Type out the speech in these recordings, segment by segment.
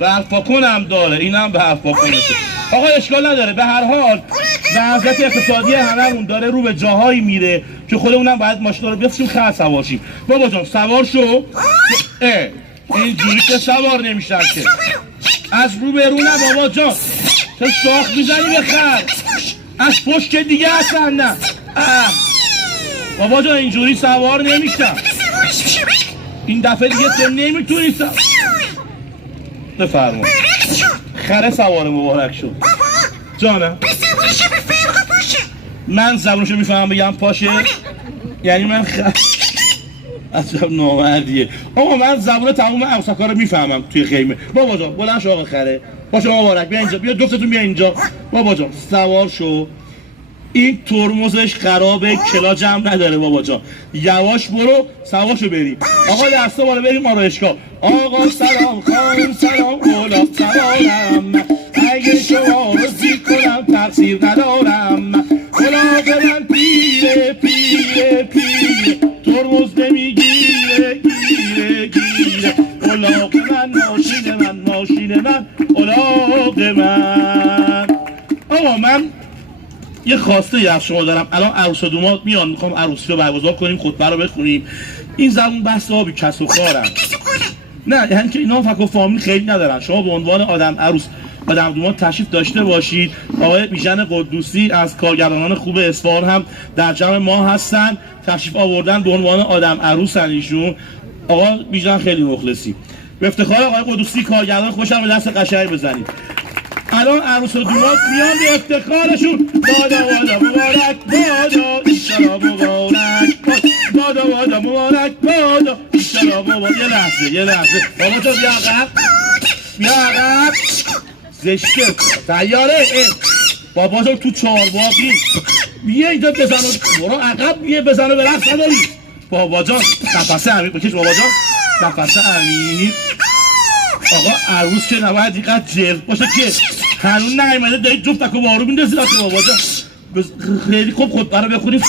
برف پاکن هم داره، اینم برف پاکنشه. آقا اشکال نداره، به هر حال وضعیت اقتصادی هممون داره رو به جاهایی میره که خودمونم باید ماشینا رو بفرستیم خرد سوار شیم. بابا جان سوار شو. اینجوری که سوار نمیشن که. از رو به رو نه بابا جان، تو شاخ میزنی به خر، از پشت که دیگه اصلا نه. بابا جان اینجوری سوار نمیشن، این دفعه دیگه تو نمیتونی سوار. بفرما خره سوار مبارک شد. جانم من زبونشو میفهمم بگم پاشه؟ یعنی من عجب نامردیه. آقا من زبون تمام عروسکا رو میفهمم توی خیمه. بابا جان بلند شو آقا خره، باشه مبارک، بیا اینجا، بیا دفتتون بیا اینجا. بابا جان سوار شو. این ترمزش خرابه، کلا جمع نداره بابا جان، یواش برو سواشو بریم. آقا دستا بالا بریم آرایشگاه. آقا سلام خانم سلام اولا سلام، اگه شما رو زیر کنم تقصیر ندارم. اولا من پیره پیره پیره، ترمز نمیگیره گیره گیره. اولاق من ماشین من ماشین من اولاق من. آقا من یه خواسته از شما دارم. الان عروس و دومات میان، میخوام عروسی رو برگزار کنیم، خطبه رو بخونیم. این زبون بحث آبی کس و کارم. نه یعنی که اینا فکر و فامیل خیلی ندارن. شما به عنوان آدم عروس آدم دومات تشریف داشته باشید. آقای بیژن قدوسی از کارگردانان خوب اصفهان هم در جمع ما هستن، تشریف آوردن، به عنوان آدم عروسن ایشون. آقا بیژن خیلی مخلصی. به افتخار آقای قدوسی کارگردان خوشم، به دست قشنگ بزنید. الان عروس و دومات میان به افتخارشون. بادا بادا مبارک بادا ایشالا مبارک بادا بادا مبارک بادا ایشالا مبارک. یه لحظه بابا تو بیا عقب، بیا عقب. زشته تیاره. بابا تو چهارباغی بیا اینجا بزن و برو عقب، بیا بزن و به رقص نداری. بابا جان نفسه امیر بکش. بابا جان نفسه امیر. آقا عروس که نباید اینقدر جلد باشه که هنون نیمده دارید جفتک و بارو میندازید. بابا جان خیلی خوب خطبه رو بخونیم،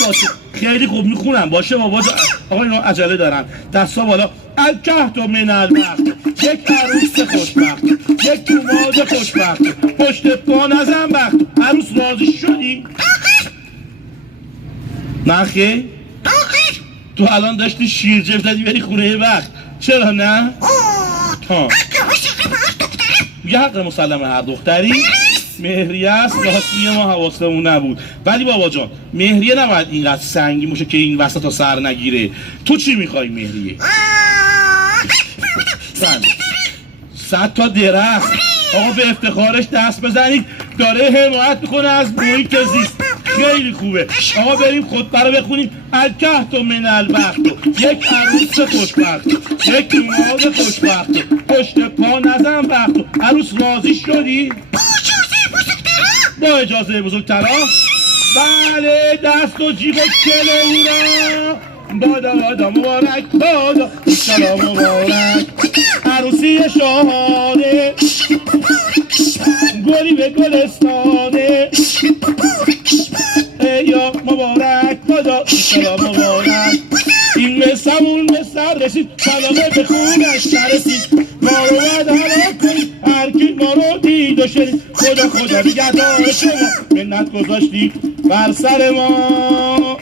خیلی خوب میخونم. باشه بابا جان. آقا اینا عجله دارن. دستا بالا. الکهت و من الوقت، یک عروس خوشبخت، یک دوماد خوشبخت، پشت پا نزن وقت. عروس راضی شدی؟ نه خیلی؟ تو الان داشتی شیرجه زدی بری خونه وقت، چرا نه؟ یه حق مسلمه هر دختری مهریه است. راستی ما حواسمون نبود. ولی بابا جان مهریه نباید اینقدر سنگین باشه که این وسط تا سر نگیره. تو چی میخوای مهریه؟ 100 تا درخت. آقا به افتخارش دست بزنید، داره حمایت میکنه از محیط زیست. خیلی خوبه. آقا بریم خطبه رو بخونیم. الکهت و من الوقت، یک عروس خوشبخت، یک دوماد خوشبخت، پشت پا نزن وقت. عروس راضی شدی؟ با اجازه بزرگترا. بله دست و جیب کله اورا. بادا بادا مبارک بادا ایشالا مبارک. عروسی شاهانه، گلی به گلستانه. یا مبارک بادا ایشالا مبارک. این مثمون به سر رسید، سلامه به خونش نرسید. ما رو باید حالا کنید، هر کی ما رو دید و شنید. خدا نگهدار شما، منت گذاشتید بر سر ما.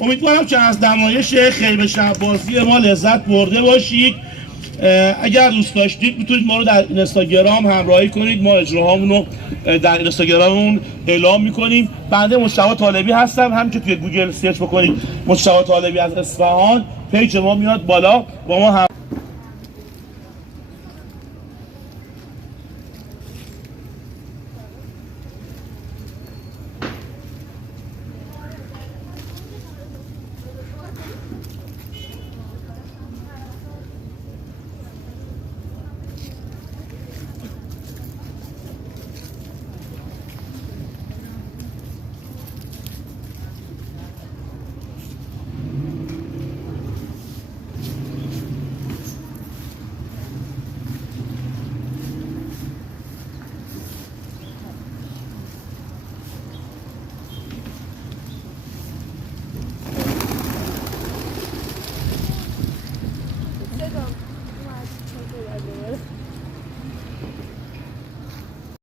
امیدوارم که از نمایش خیمه شب‌بازی ما لذت برده باشید. اگر دوست داشتید میتونید ما رو در اینستاگرام همراهی کنید. ما اجراهامون رو در اینستاگراممون اعلام میکنیم. بنده مجتبی طالبی هستم. هم که توی گوگل سرچ بکنید مجتبی طالبی از اصفهان، پیج ما میاد بالا. با ما هم